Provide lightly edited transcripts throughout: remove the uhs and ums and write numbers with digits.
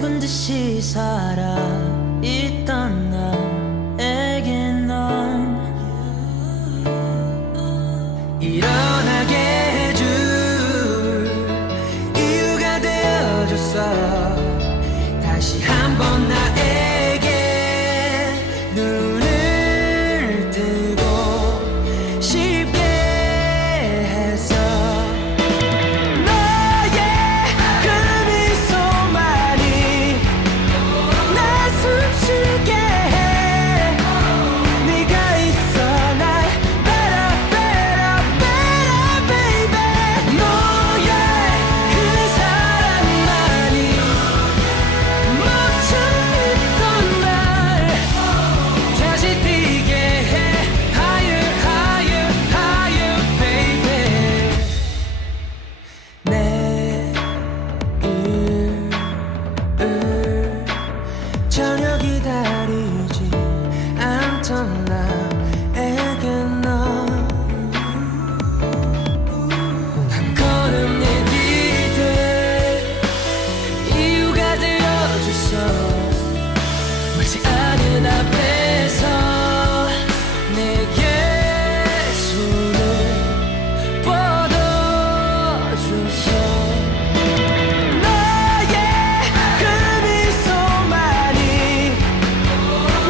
죽은 듯이 살아있던 나에게 넌 일어나게 해줄 이유가 되어줬어. 다시 한번 나에게 눈을 뜨고 싶게 해서 너의 그 미소만이 날 숨쉬게 해. 네가 있어 날 better better better baby. 너의 그 사랑만이 멈춰있던 날 다시 뛰게 해. Higher higher higher baby. 내일을 전혀 기다리지 않던 나에게 넌 한 걸음 내디딜 이유가 되어줬어. 멀지 않은 앞에서 내게 손을 뻗어줬어. 너의 그 미소만이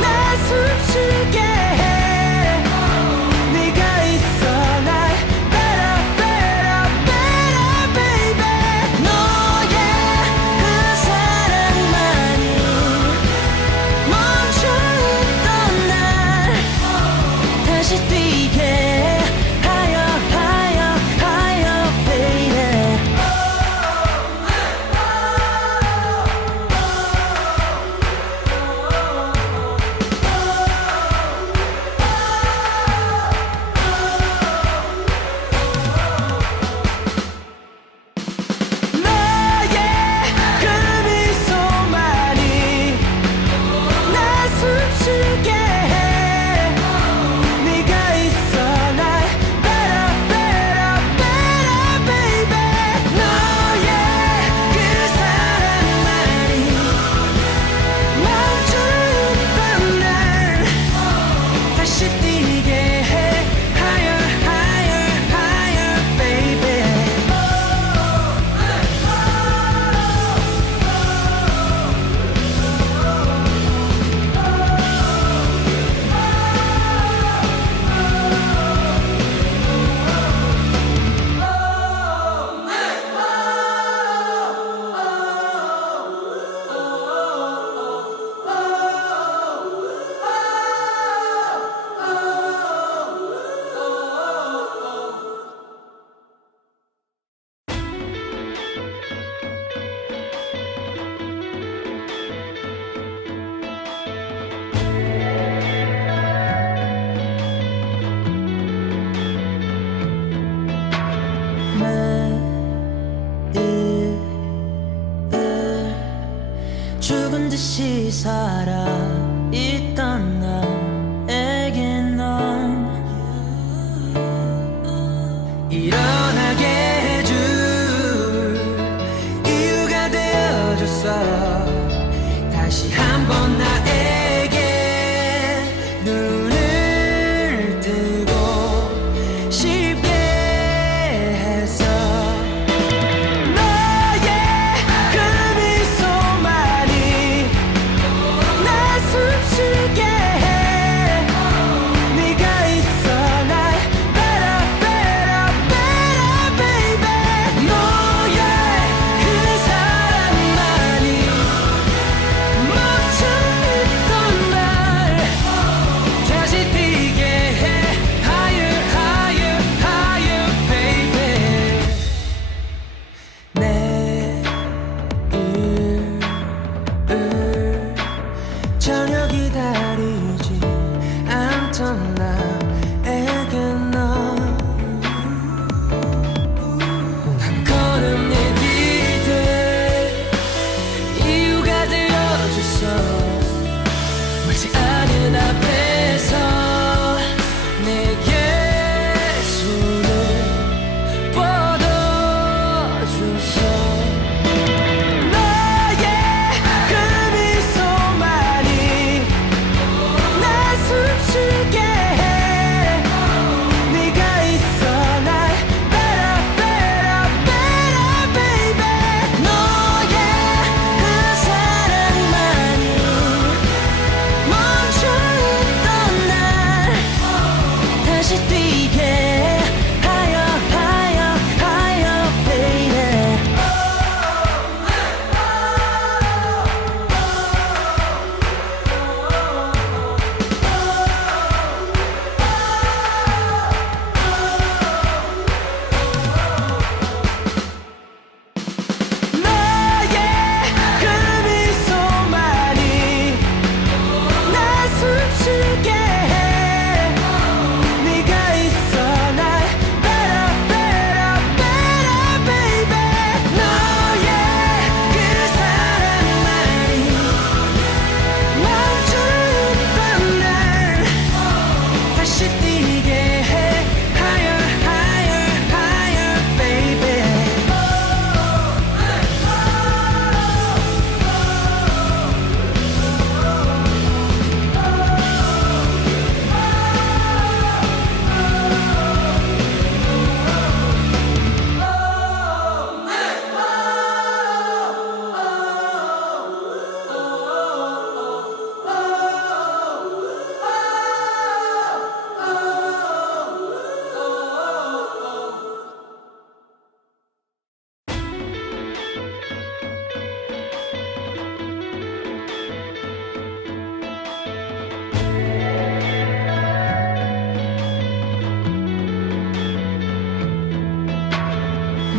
날 숨쉬게 해. 네가 있어 날 better better better baby. 너의 그 사랑만이 멈춰있던 날 다시 뛰게 해. Higher higher higher baby. 너의 그 미소만이 날 숨쉬게 해. 네가 있어 날 better better better baby. 너의 그 사랑만이 멈춰있던 날 다시 뛰게 해. Higher higher higher baby. 매일을 죽은 듯이 살아있던 나에게 넌 일어나게 해줄 이유가 되어줬어. 다시 한번 나에게 눈을 뜨고 싶게 해서 너의 그 미소만이 날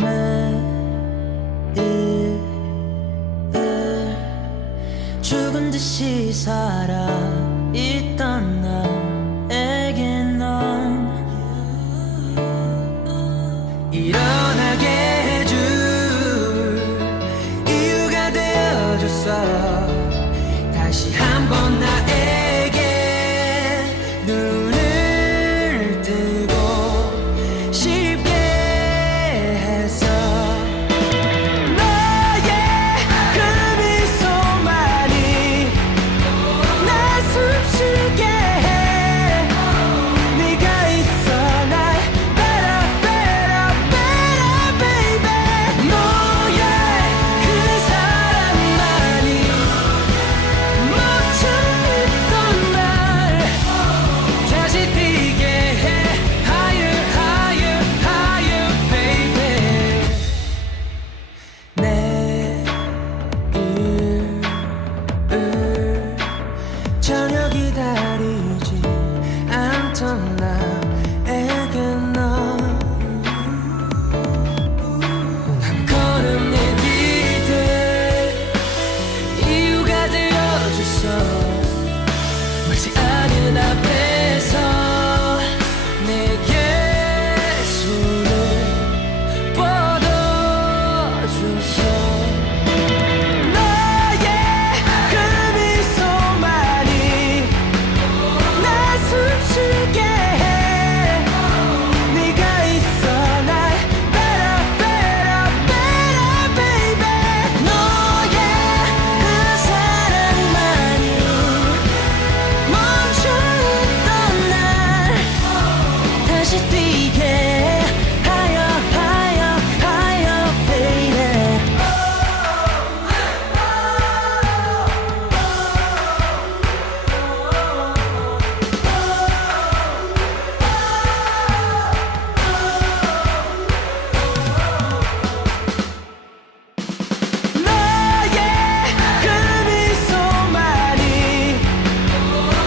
매일 죽은 듯이 살아있던 나에게 넌 일어나게 해줄 이유가 되어줬어. 다시 한번 나에게 눈을 뜨고 싶게 해서 너의 그 미소만이 날 숨쉬게 해. 네가 있어 날 better better better baby. 너의 그 사랑만이 멈춰있던 날 다시 뛰게 해. Higher higher higher baby. 내일을 전혀 기다리지 않던 나에게 넌 한 걸음 내디딜 이유가 되어줬어. 멀지 않은 앞에서 내게 손을 뻗어줬어. 너의 그 미소만이 날 숨쉬게 해. 네가 있어 날 better better better baby. 너의 그 사랑만이 멈춰있던 날 다시 뛰게 해. Higher higher higher baby. 너의 그 미소만이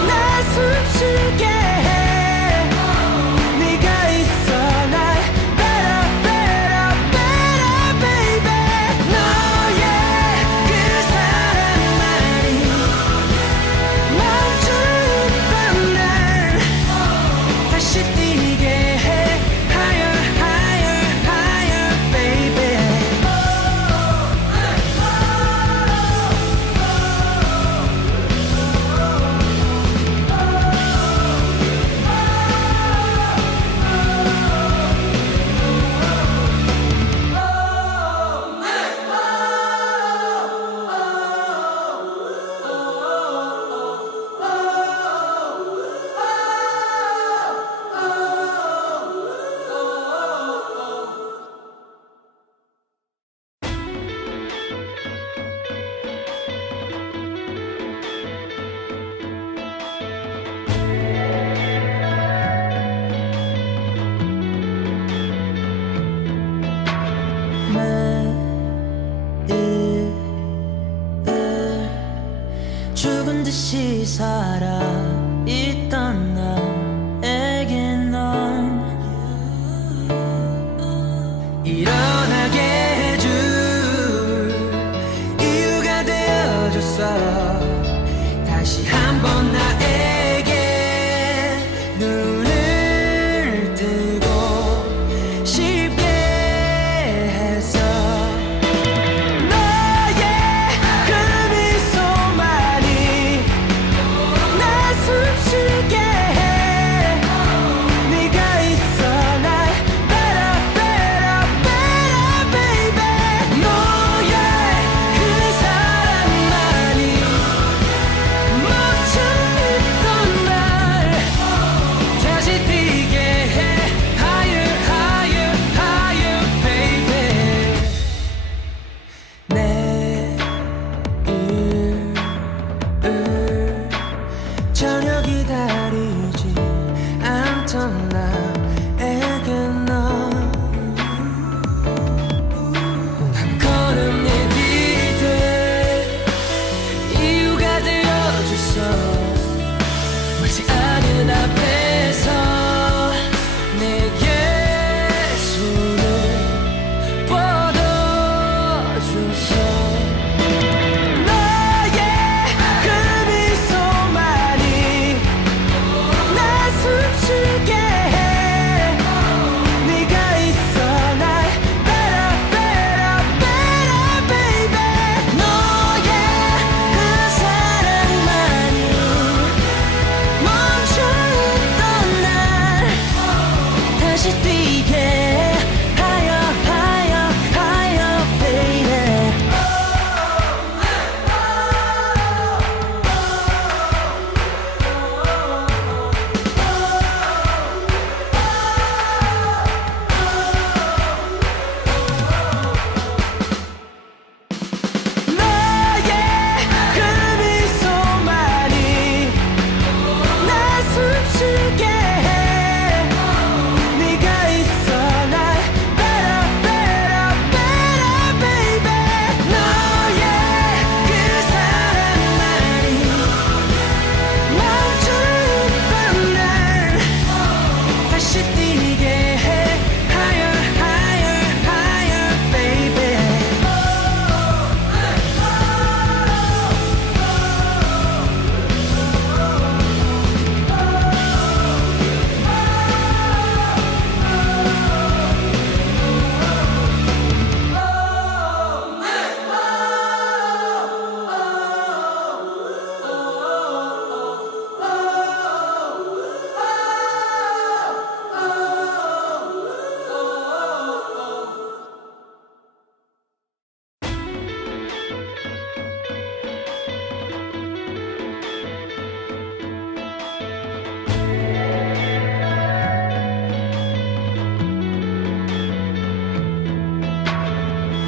날 숨쉬게 해. 네가 있어 날 better better better baby. 너의 그 사랑만이 멈춰있던 날 다시 뛰게 해. Higher higher higher baby. 매일 죽은 듯이 살아있던 나에게 넌 일어나게 해줄 이유가 되어줬어. 다시 한번 나에게 눈을 뜨고 싶게 해서 너의 그 미소만이 날 숨쉬게 해. 네가 있어 날 better better better baby. 너의 그 사랑만이 멈춰있던 날 다시 뛰게 해. Higher higher higher baby. 내일을 전혀 기다리지 않던 나에게 넌 한 걸음 내디딜 이유가 되어줬어. 멀지 않은 앞에서 내게 손을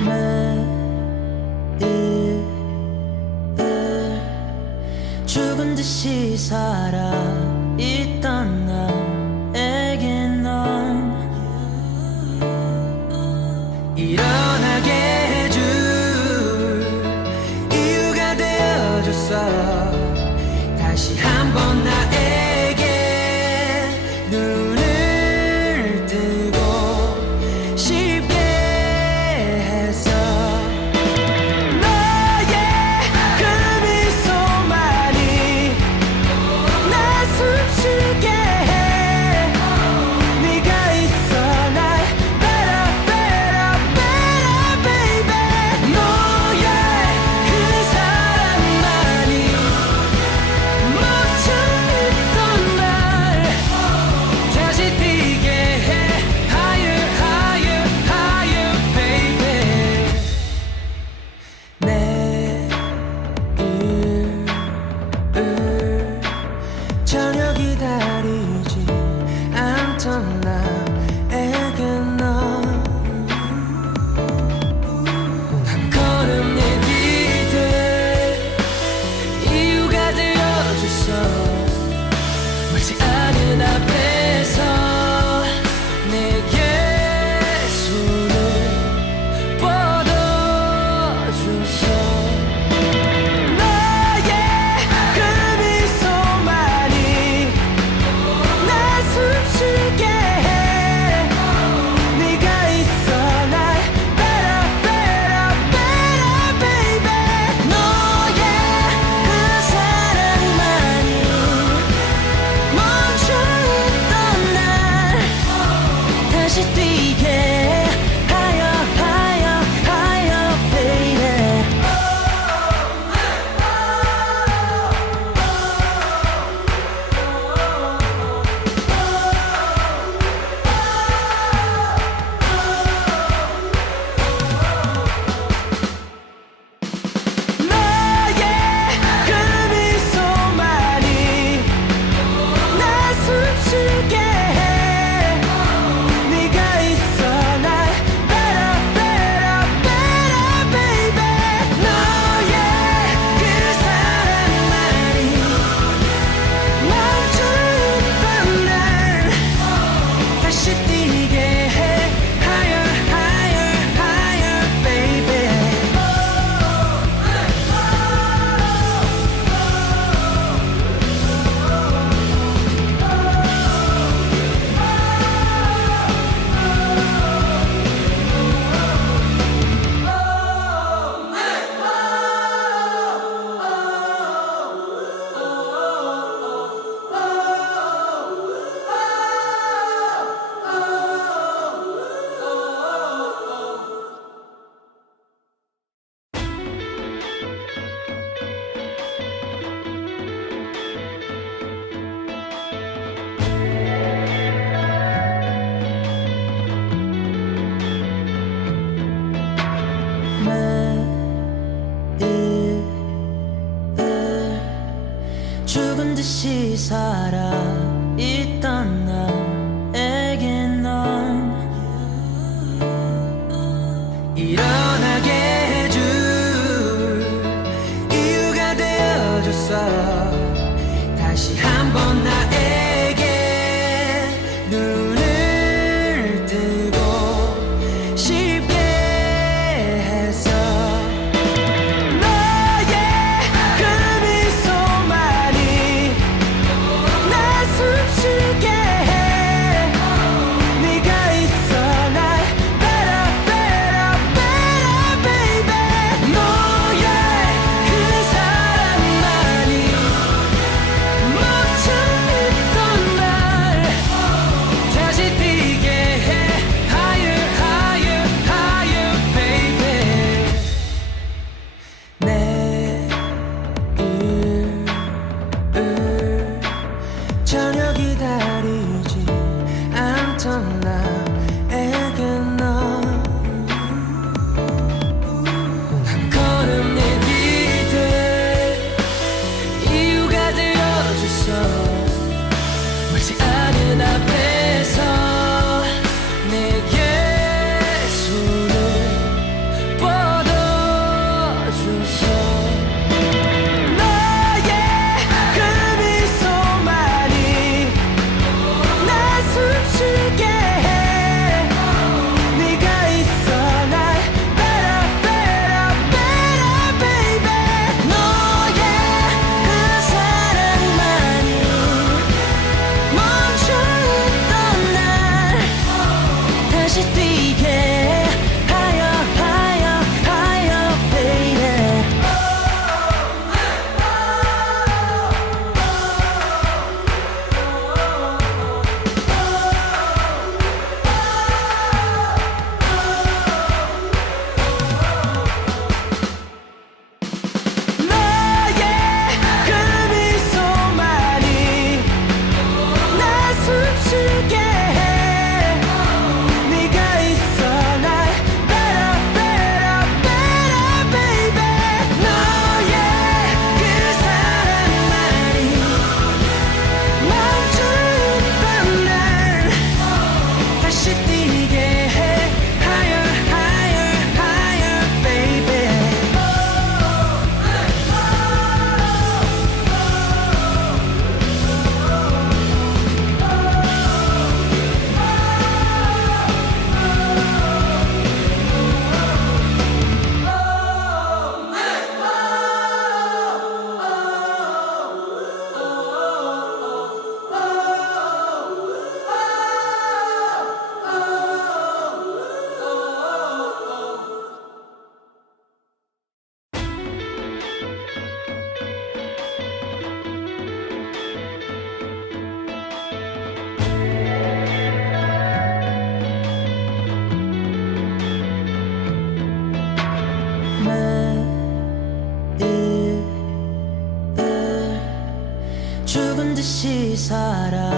매일 죽은 듯이 살아있던 나에게 넌 일어나게 해줄 이유가 되어줬어. 다시 한번 나에게 눈을 뜨고 싶게 해서 너의 그 미소만이 나 숨쉬게 해. 네가 있어 날 better better better baby. 너의 그 사랑만이 멈춰있던 날 다시 뛰게 해. Higher higher higher baby. 내일을 전혀 기다리지 않던 나에게 넌 한 걸음 내디딜 이유가 되어줬어. 멀지 않은 앞에서 내게 손을 뻗어줬어. 너의 그 미소만이 나 숨쉬게 해. 네가 있어 날 better better better baby. 너의 그 사랑만이 멈춰있던 날 다시 뛰게 해. Higher higher higher baby. 너의 그 미소만이 나 숨쉬게 해. 네가 있어 날 better better better baby. 너의 그 사랑만이 멈춰있던 날 다시 뛰게 해. Higher higher higher baby. 매일 죽은 듯이 살아있던 나에게 넌 일어나게 해줄 이유가 되어줬어. 다시 한번 나에게 눈을 뜨고 싶게 해서 너의 그 미소만이 나 숨쉬게 해. 네가 있어 날 better better better 듯이 살아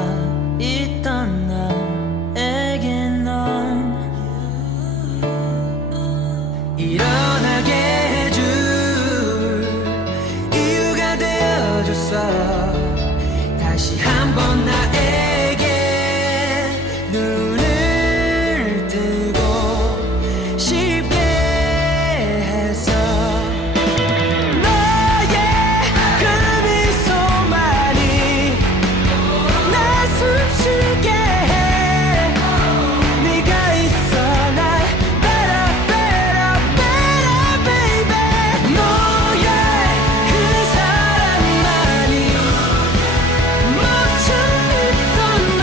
있던 나에게 넌 일어나게 해줄 이유가 되어줬어. 다시 한번 나에게 눈을 뜨고 싶게 해서 너의 그 미소만이 날 숨쉬게 해. 네가 있어 날 better better better baby. 너의 그 사랑만이 멈춰있던 날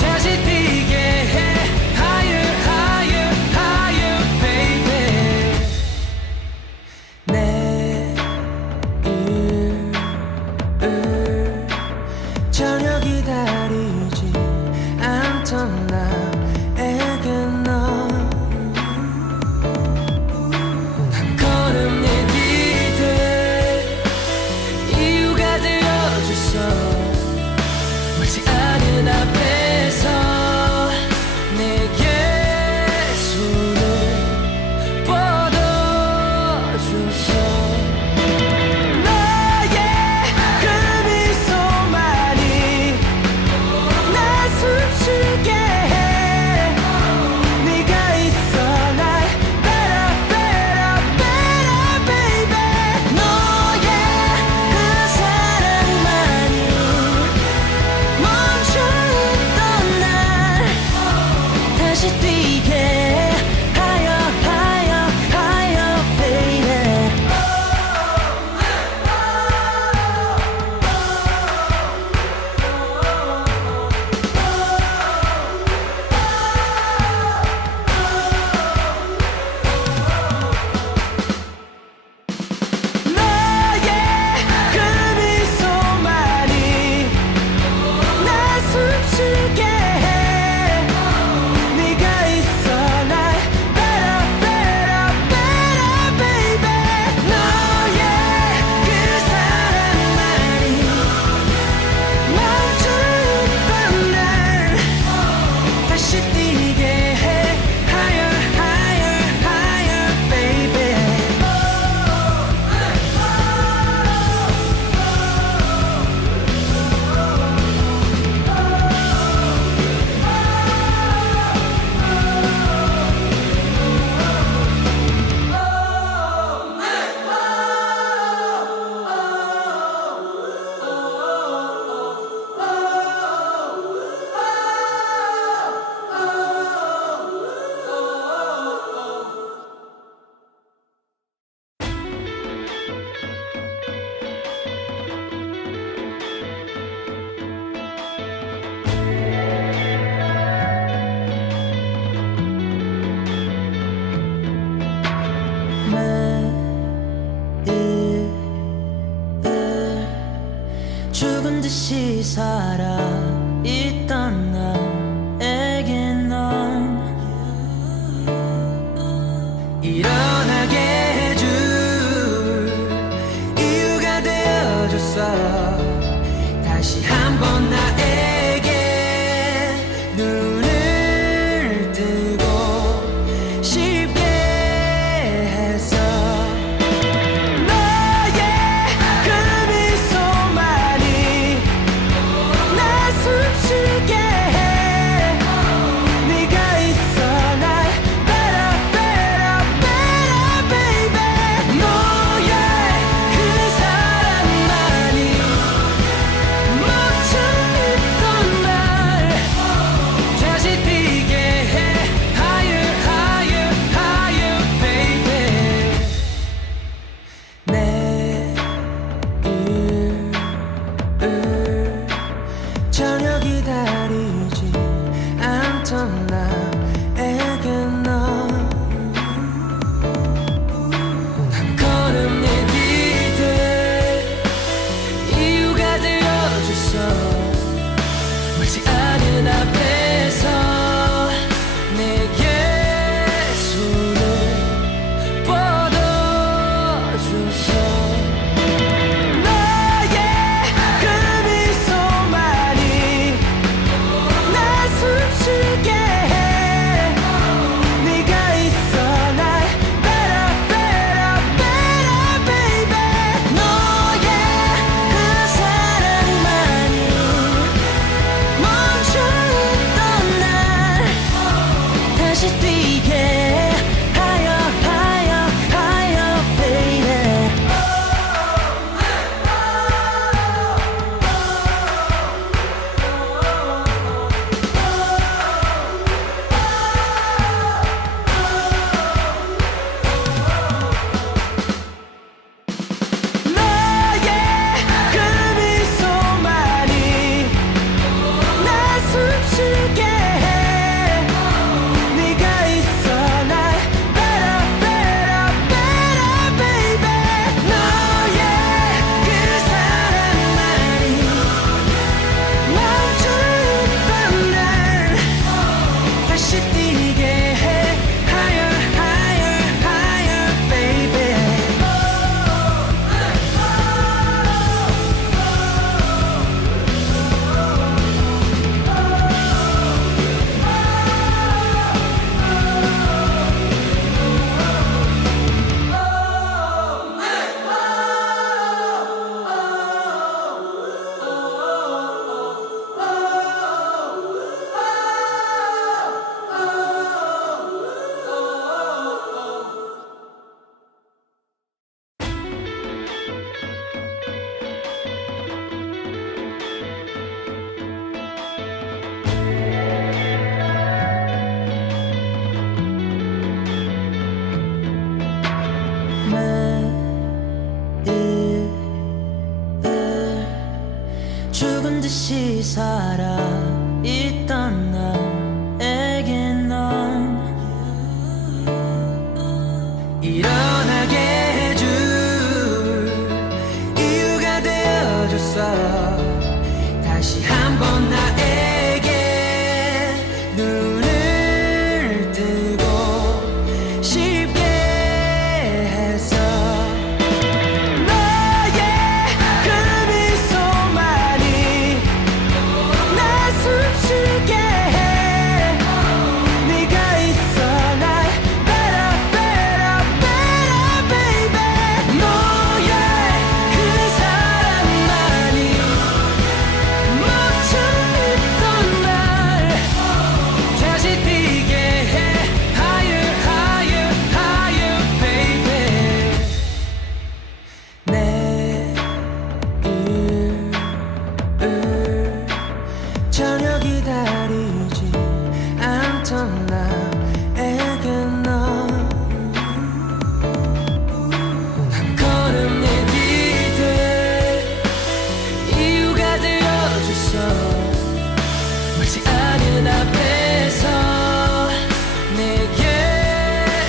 다시 뛰게 해. Higher higher higher baby. 내일을 전혀 기다리지 않던 나에게 넌 한 걸음 내디딜 이유가 되어줬어. 멀지 않은 앞에서 내게 손을 뻗어줬어. 너의 그 미소만이 날 숨쉬게 해. 네가 있어 날 better better better baby. 너의 그 사랑만이 멈춰있던 날 다시 뛰게 해. Higher higher higher baby. 너의 그 미소만이 날 숨쉬게 해. 네가 있어 날 better better better baby. 너의 그 사랑만이 멈춰있던 날 다시 뛰게 해. Higher higher higher baby. 매일을 죽은 듯이 살아 있던 나에게 넌 일어나게 해줄 이유가 되어줬어. 다시 한번 나에게 눈을 뜨고 싶게 해서 너의 그 미소만이 날 살아 있던 나에게 넌 일어나게 해줄 이유가 되어줬어. 다시 한번 나에게 눈을 뜨고 싶게 해서 너의 그 미소만이 날 숨쉬게 해. 네가 있어 날 better better better baby. 너의 그 사랑만이 멈춰있던 날 다시 뛰게 해. Higher higher higher baby. 내일을 전혀 기다리지 않던 나에게 넌 한 걸음 내디딜 이유가 되어줬어. 마치 않은 앞에서 내게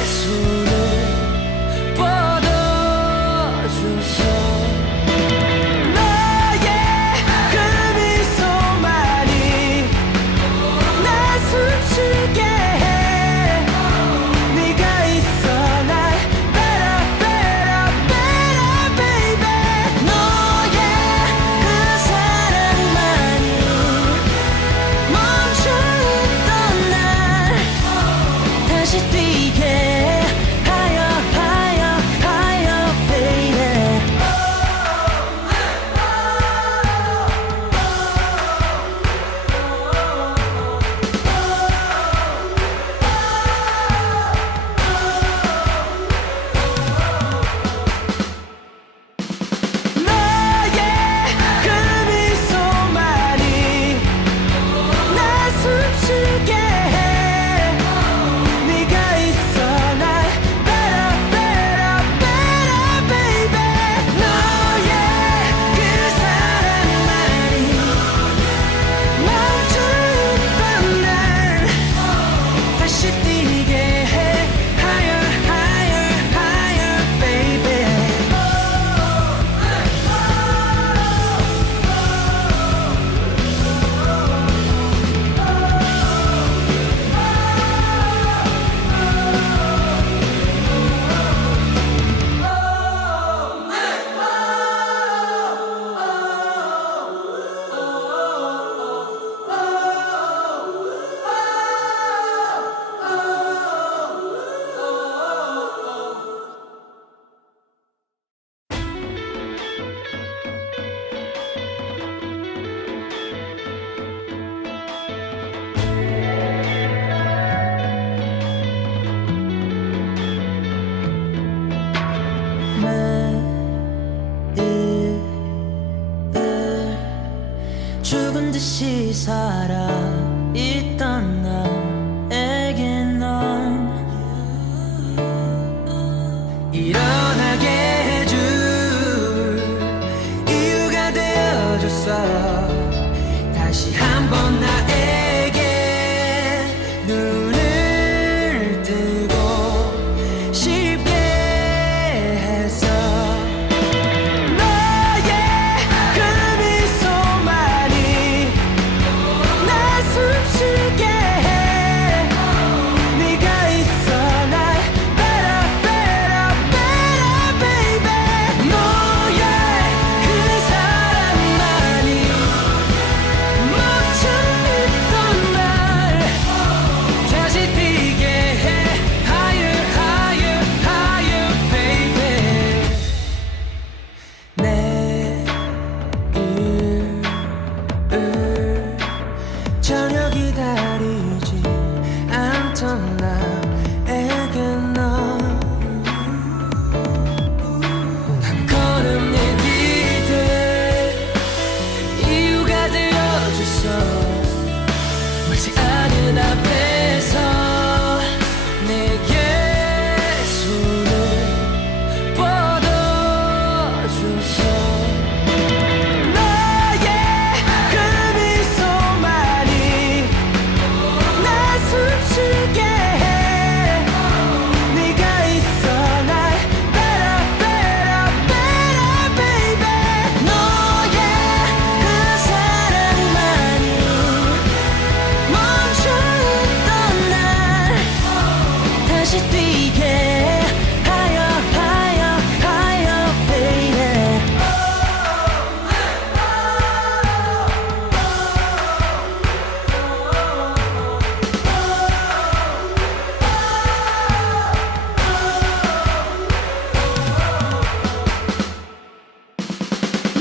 손을 뻗어줬어. 너의 그 미소만이 날 숨쉬게 해. 네가 있어 날 better better better baby. 너의 그 사랑만이 멈춰있던 날 다시 뛰게 해. Higher higher higher baby. 너의 그 미소만이 날 숨쉬게 해. 네가 있어 날 better better better baby. 너의 그 사랑만이 멈춰있던 날 다시 뛰게 해. Higher higher higher baby. 매일을 죽은 듯이 살아 있던 나에게 넌 일어나게 해줄 이유가 되어줬어. 다시 한번 나에게 눈을 뜨고 싶게 해서 너의 그 미소만이 날 숨쉬게 해. 네가 있어 날 better better better baby. 너의 그 사랑만이 멈춰있던 뛰게 higher higher higher baby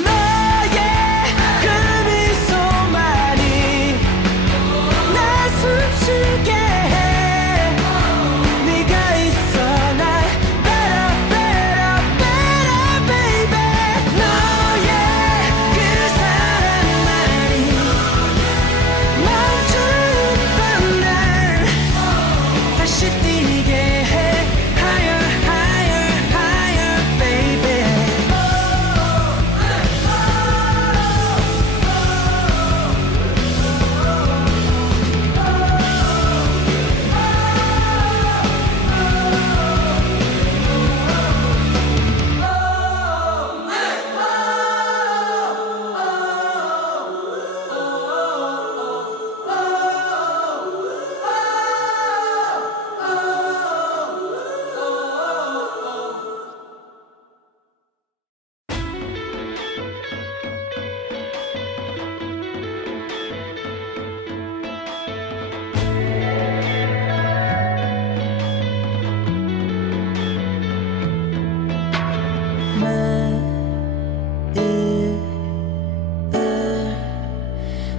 너의 그 미소만이 날 숨쉬게 해 네가 있어 날 better better better baby 너의 그 사랑만이 멈춰있던 날 다시 뛰게 해 higher higher higher baby 매일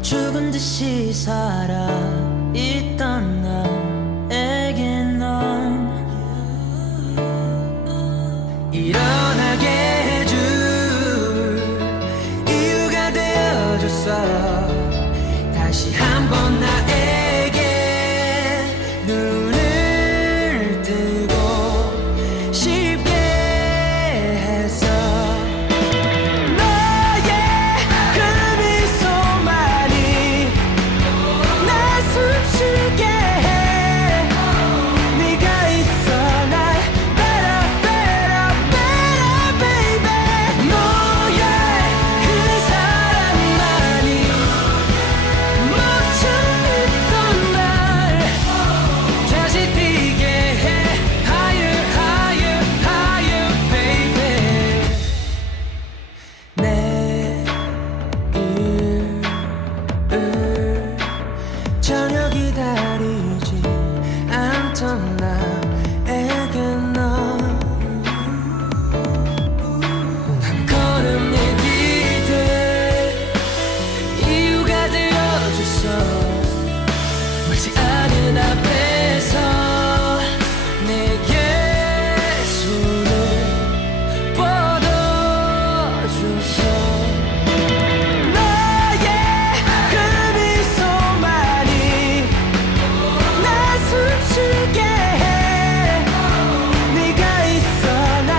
죽은 듯이 살아있던 나에게 넌 일어나게 해줄 이유가 되어줬어 다시 한번 나에게 눈을 뜨고 싶게 해서 너의 그 미소만이 날 숨쉬게 해 네가 있어 날 better better better baby 너의 그 사랑만이 멈춰있던 날 다시 뛰게 해 higher higher higher baby 내일을 전혀 기다리지 않던 나에게 넌 한 걸음 내디딜 이유가 되어줬어 멀지 않은 앞에서 내게 손을 뻗어줬어 너의 그 미소만이 날 숨쉬게 해 네가 있어 날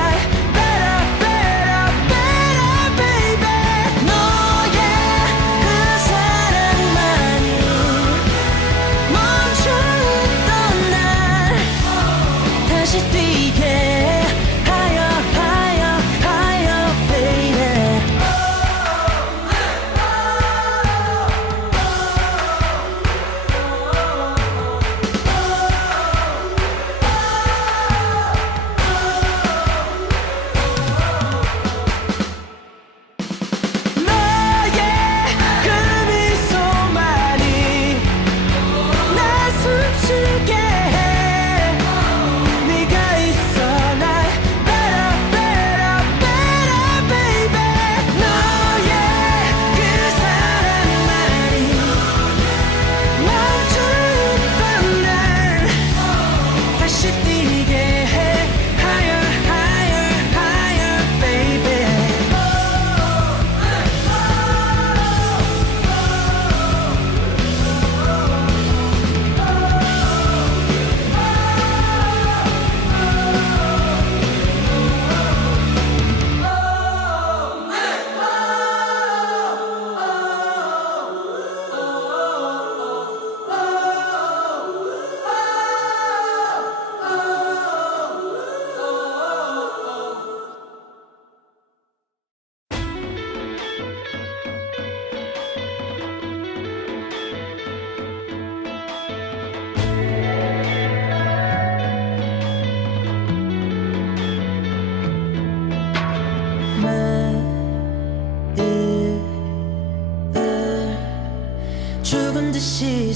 better better better baby 너의 그 사랑만이 멈춰있던 날 다시 뛰게 higher higher higher baby 너의 그 미소만이 날 숨쉬게 해 네가 있어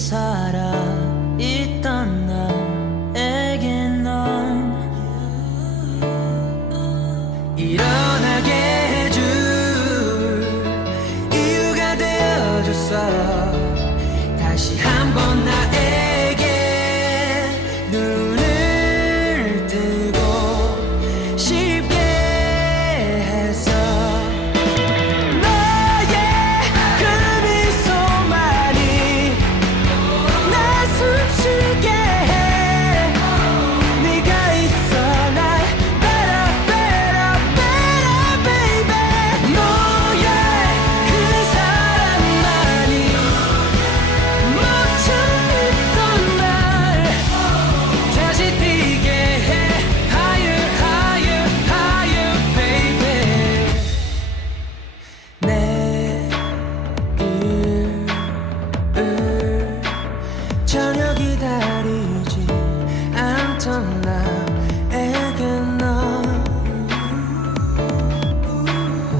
살아있던 나에게 넌 일어나게 해줄 이유가 되어줬어. 다시 한번 나에게 눈을 뜨고 싶게 해서 너의 그 미소만이 날 숨쉬게 해. 네가 있어 날 better better better baby. 너의 그 사랑만이 멈춰있던 날 다시 뛰게 해. Higher higher higher baby. 내일을 전혀 기다리지 않던 나에게 넌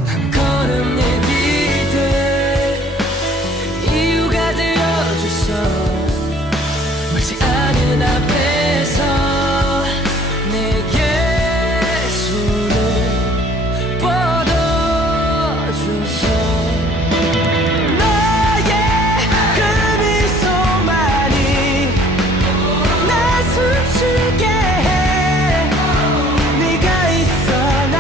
한 걸음 내디딜 이유가 되어줬어. 멀지 않은 앞에서 내게 손을 뻗어줬어. 너의 그 미소만이 날 숨쉬게 해. 네가 있어 날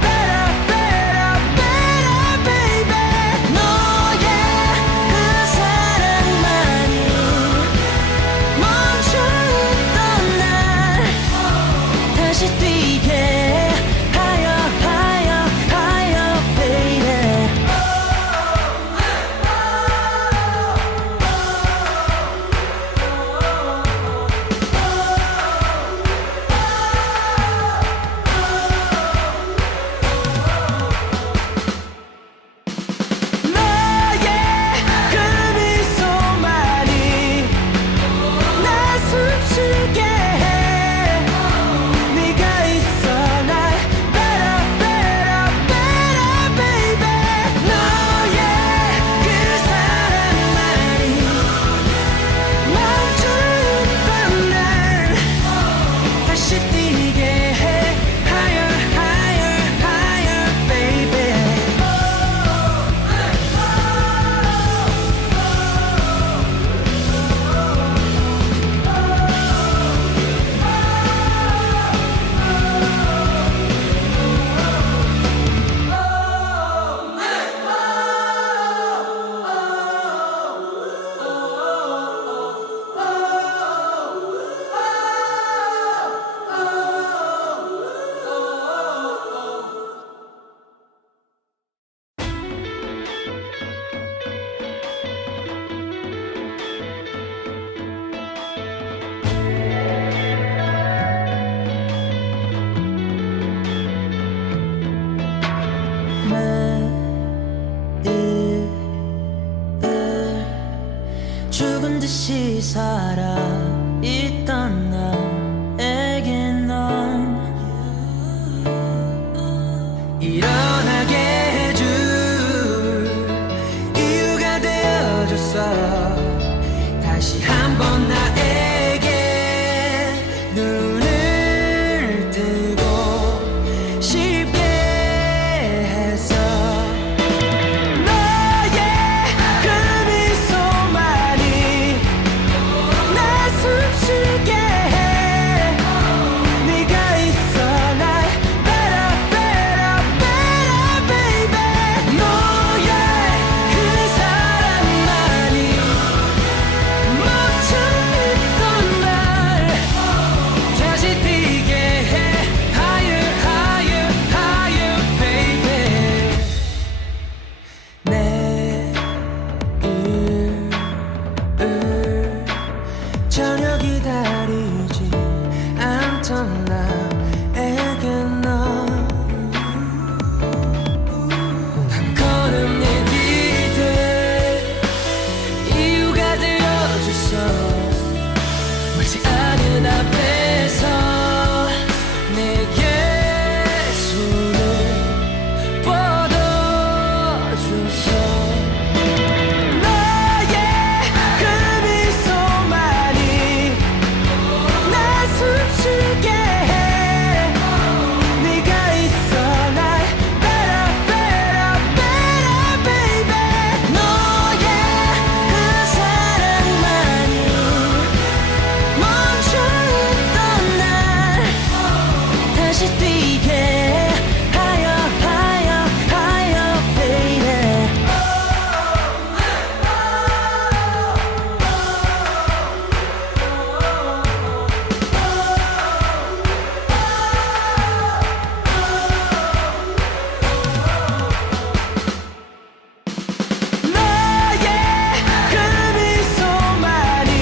better better better baby. 너의 그 사랑만이 멈춰있던 날 다시 뛰게 해. Higher higher higher baby. 너의 그 미소만이 날 숨쉬게 해. 네가 있어 날 better better better baby. 너의 그 사랑만이 멈춰있던 날 다시 뛰게 해. Higher higher higher baby. 매일을 죽은 듯이 살아있던 나에게 넌 일어나게 해줄 이유가 되어줬어. 다시 한번 나에게 눈을 뜨고 싶게 해서 너의 그 미소만이 날 다시 뛰게 higher higher higher baby 너의 그 미소만이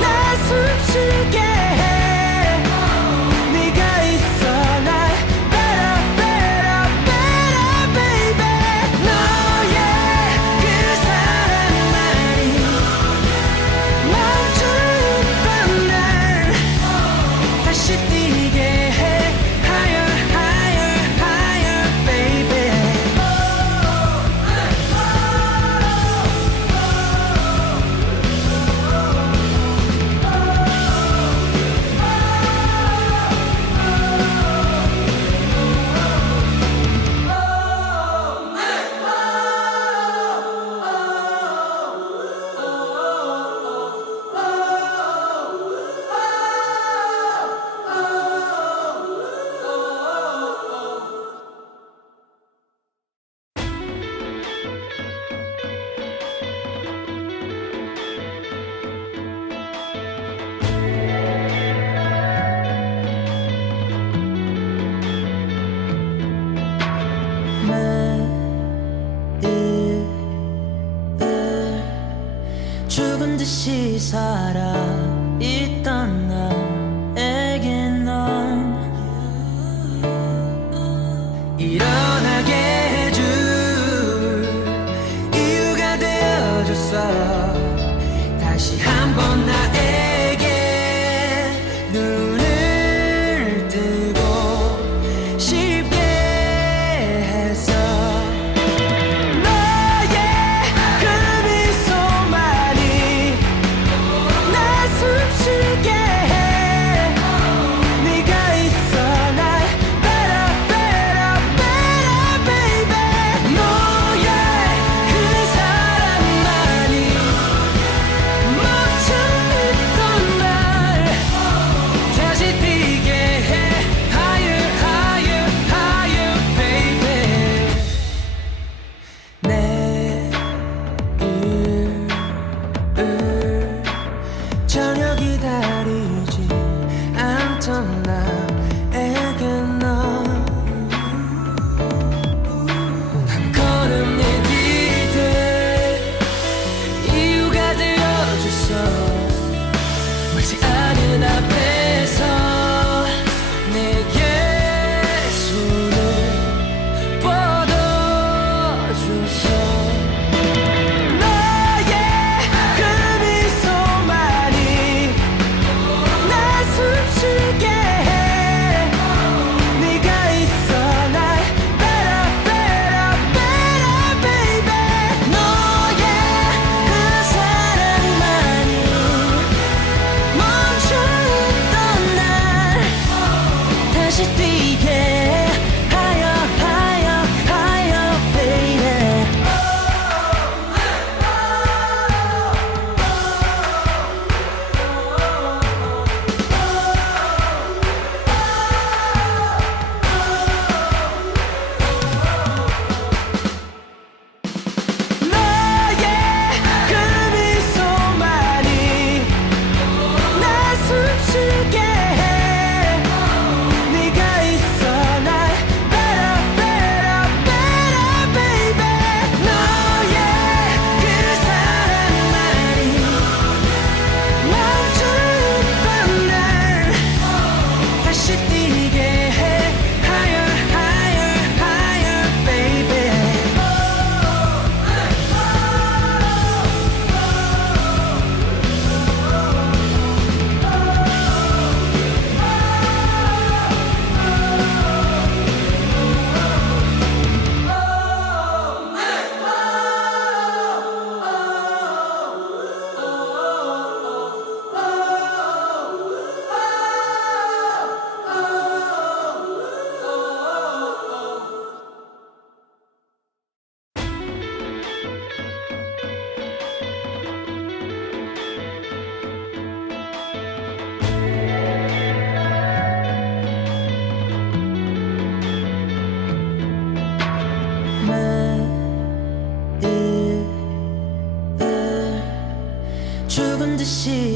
날 숨쉬게 해 네가 있어 날 better better better baby 너의 그 사랑만이 멈추던 날 다시 뛰게 해 higher higher higher baby 매일을 죽은 듯이 살아있던 나에게 넌 일어나게 해줄 이유가 되어줬어 다시 한번 나에게 눈을 뜨고 쉽게 해서 너의 그 미소만이 날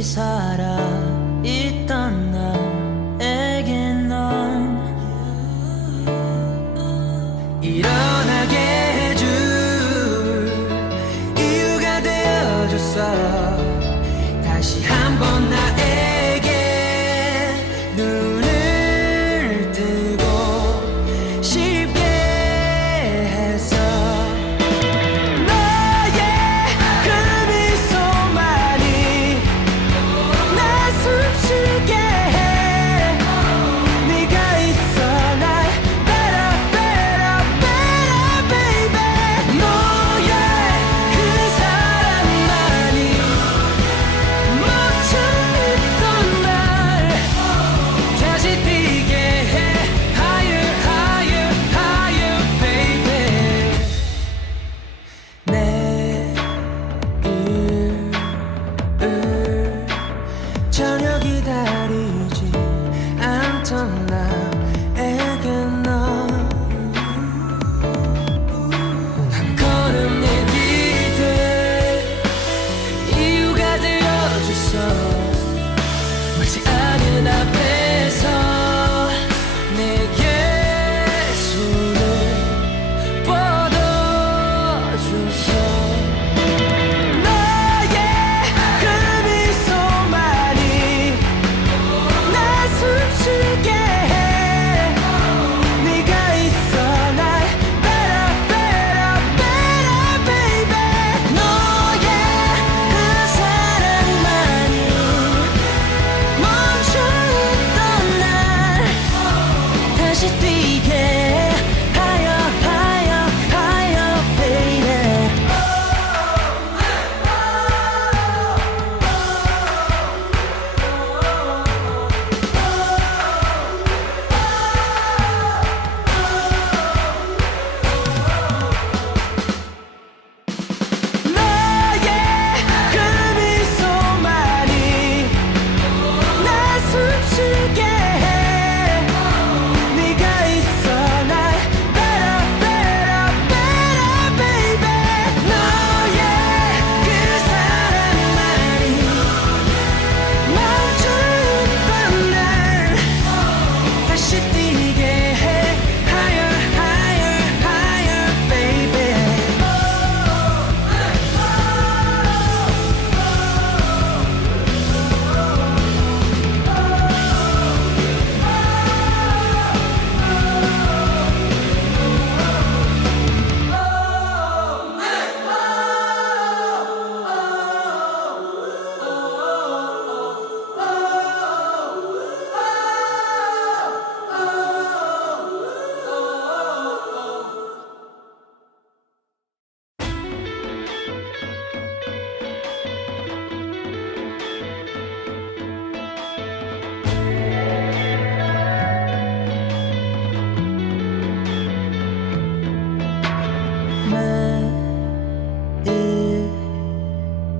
살아있던 나에게 넌 일어나게 해줄 이유가 되어줬어. 다시 한번 나에게 눈을 뜨고 싶게 해서 너의 그 미소만이 날 숨쉬게 해. 네가 있어 날 better better better baby. 너의 그 사랑만이 멈춰있던 날 다시 뛰게 해. Higher higher higher baby. 내일을 전혀 기다리지 않던 나에게 넌 한 걸음 내디딜 이유가 되어줬어. 멀지 않은 앞에서 내게 손을 뻗어줬어. 너의 그 미소만이 날 숨쉬게 해. 네가 있어 날 better better better baby. 너의 그 사랑만이 멈춰있던 날 다시 뛰게 해. Higher higher higher baby. 너의 그 미소만이 날 숨쉬게 해. 네가 있어 날 better better better baby. 너의 그 사랑만이 멈춰있던 날 다시 뛰게 해. Higher higher higher baby.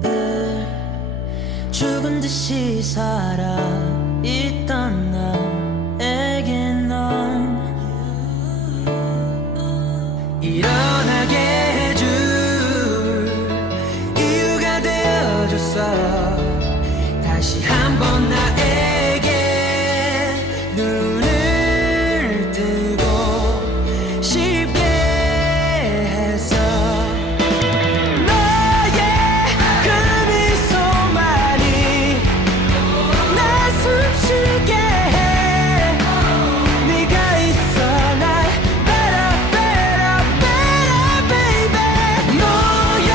매일을 죽은 듯이 살아있던 나에게 넌 일어나게 해줄 이유가 되어줬어. 다시 한번 나에게 눈을 뜨고 싶게 해서 너의 그 미소만이 날 숨쉬게 해. 네가 있어 날 better better better baby. 너의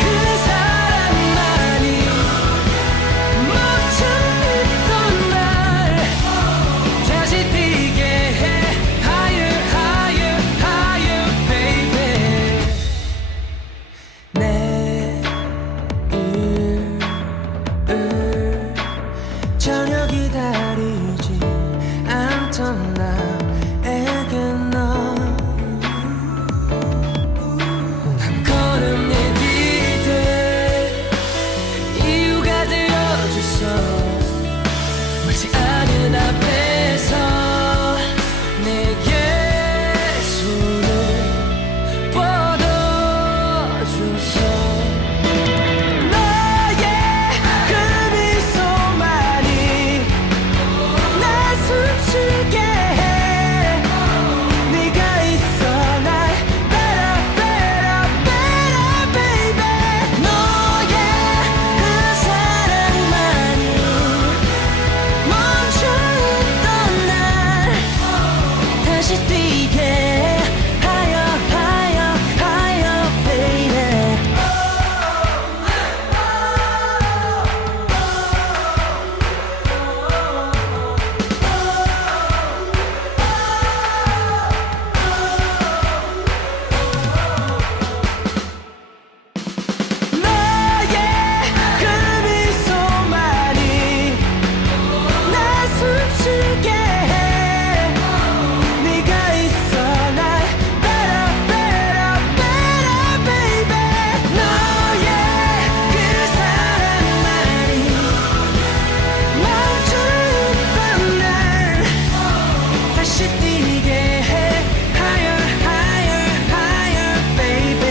그 사랑만이 멈춰있던 날 다시 뛰게 해. Higher higher higher baby. 내일을 전혀 기다리지 않던 나에게 넌 한 걸음 내디딜 이유가 되어줬어. 멀지 않은 앞에서 내게 손을 뻗어줬어. 너의 그 미소 숨쉬게 해 네가 있어 날 better better better baby 너의 그 사랑만이 멈춰있던 날 다시 뛰게 해 higher higher higher baby 너의 그 미소만이 날 숨쉬게 해 네가 있어 날 better better better baby 너의 그 사랑만이 멈춰있던 날 다시 뛰게 해 higher higher higher baby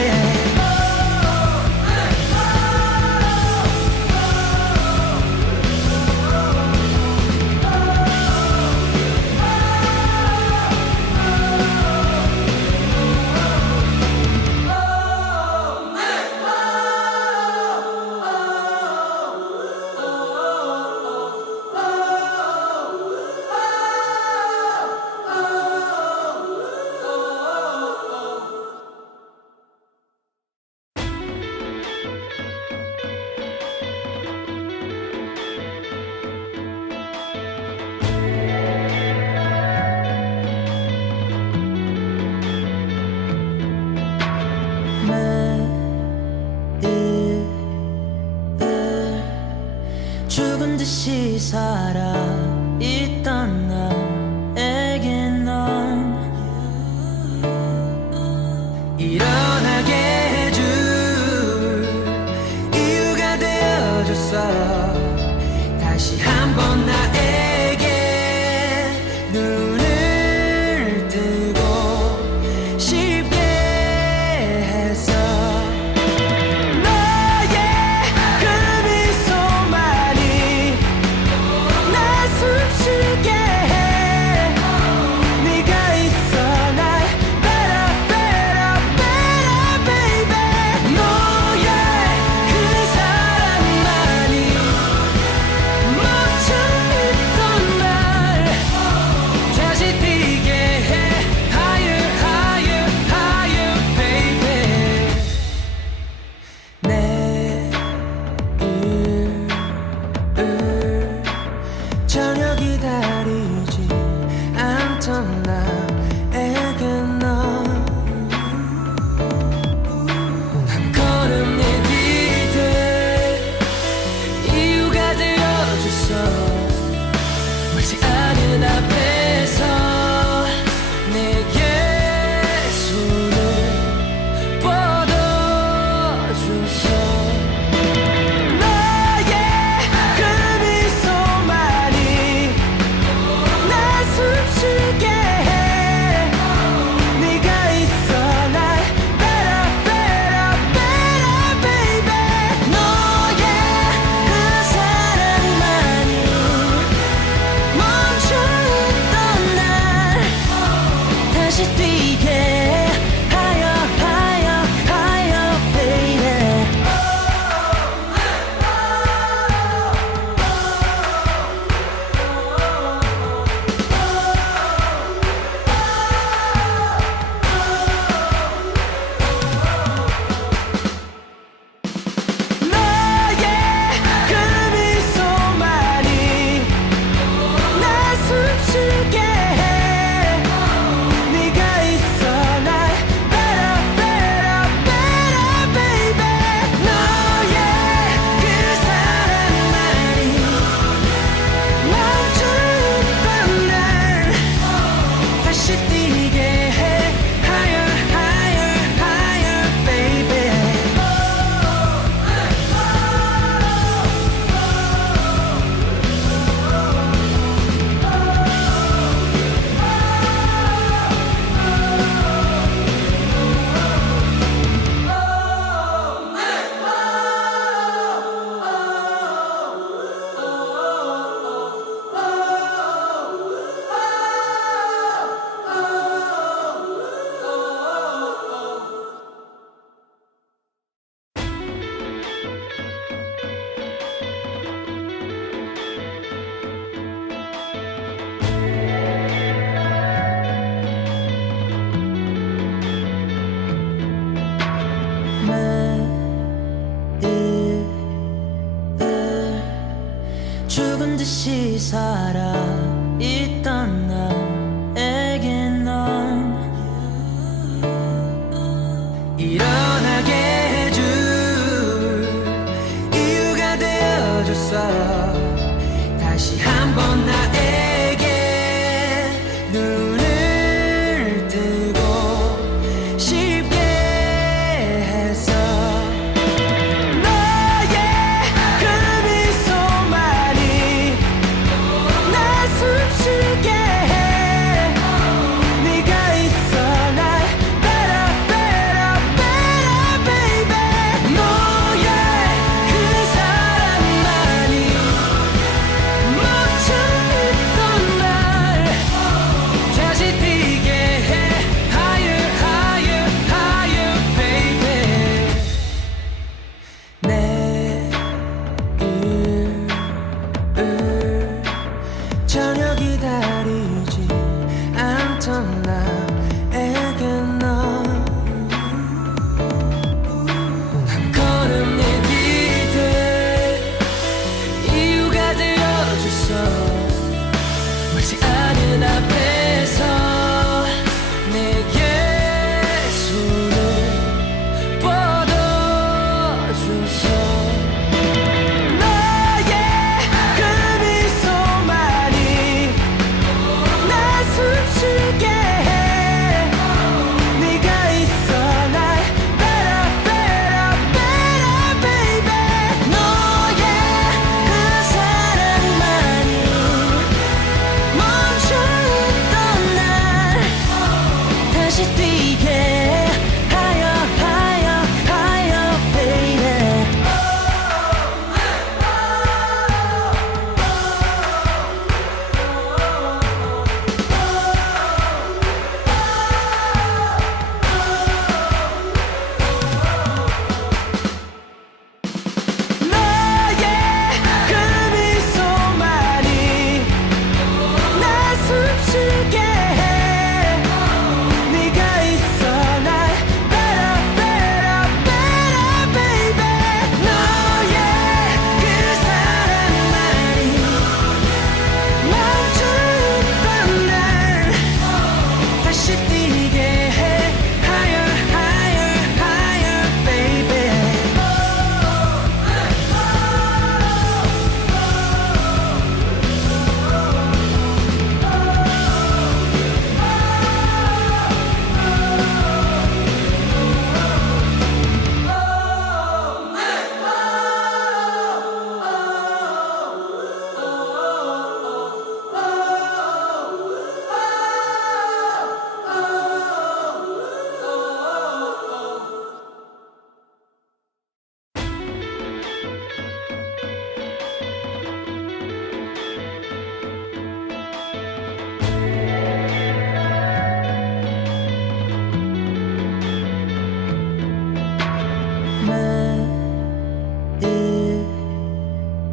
매일을 죽은 듯이 살아있던 나에게 넌 일어나게 해줄 이유가 되어줬어 다시 한번 나에게 눈을 뜨고 싶게 해서 너의 그 미소만이 날 숨쉬게 해 네가 있어 날 better better better baby 너의 그 사랑만이 멈춰있던 날 듯이 살아 있던 나에게 넌 일어나게 해줄 이유가 되어줬어. 다시 한번 나에게 눈을 뜨고 싶게 해서 너의 그 미소만이 날 숨쉬게 해. 네가 있어 날 better better better baby. 너의 그 사랑만이 멈춰있던 날 다시 뛰게 해. Higher higher higher baby. 내일을 전혀 기다리지 않던 나에게 넌 한 걸음 내디딜 이유가 되어줬어. 멀지 않은 앞에서 내게 손을 뻗어줬어. 너의 그 미소만이 날 숨쉬게 해. 네가 있어 날 better better better baby. 너의 그 사랑만이 멈춰있던 날 다시 뛰게 해. Higher higher higher baby. 너의 그 미소만이 날 숨쉬게 해. 네가 있어 날 better better better baby. 너의 그 사랑만이 멈춰있던 날 다시 뛰게 해. Higher higher higher baby.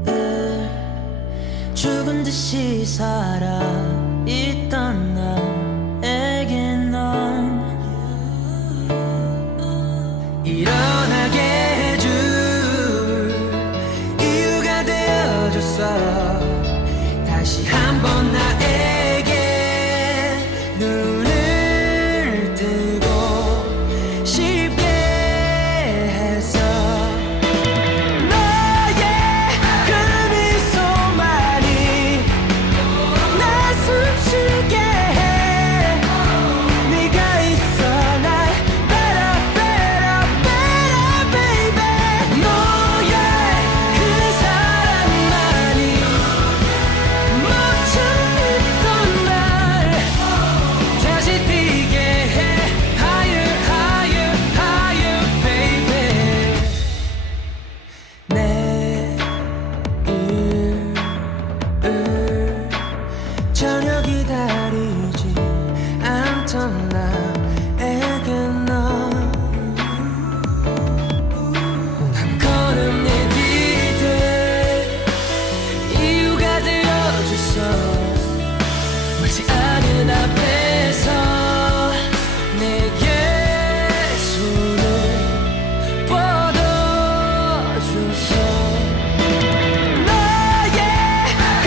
매일을 죽은 듯이 살아 있던 나에게 넌 일어나게 해줄 이유가 되어줬어. 다시 한번 나에게 눈을 뜨고 싶게 해서 너의 그 미소만이 날 숨쉬게 해. 네가 있어 날 better better better baby. 너의 그 사랑만이 멈춰있던 날 다시 뛰게 해. Higher higher higher baby. 내일을 전혀 기다리지 않던 나에게 넌 한 걸음 내디딜 이유가 되어줬어. 멀지 않은 앞에서 내게 손을 뻗어줬어. 너의 그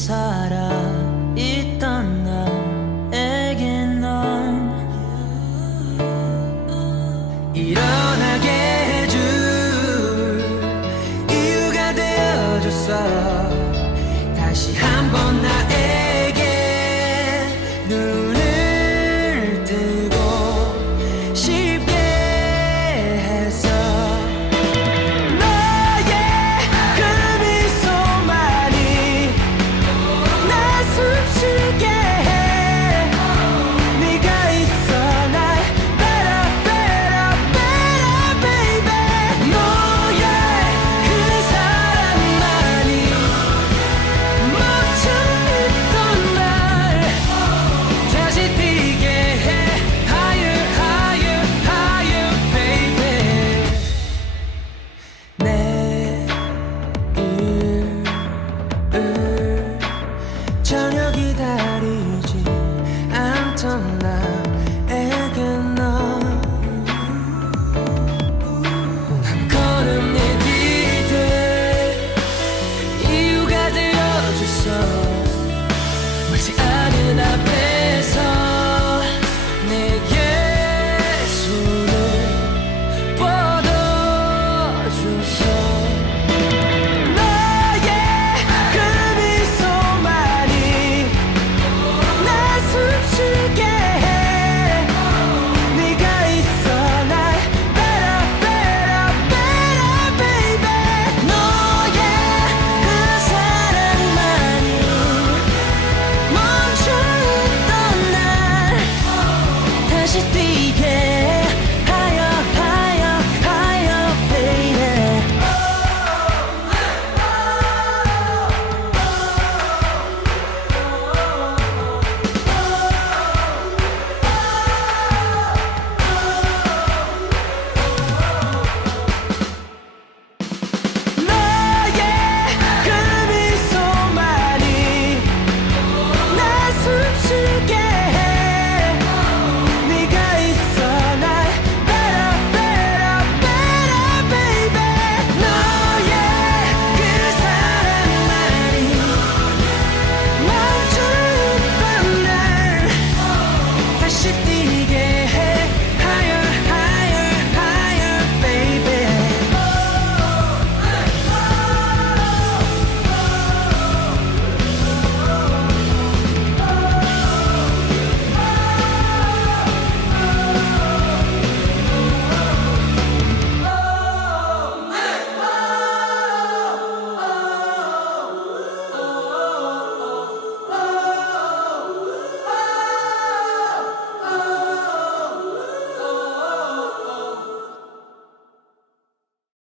살아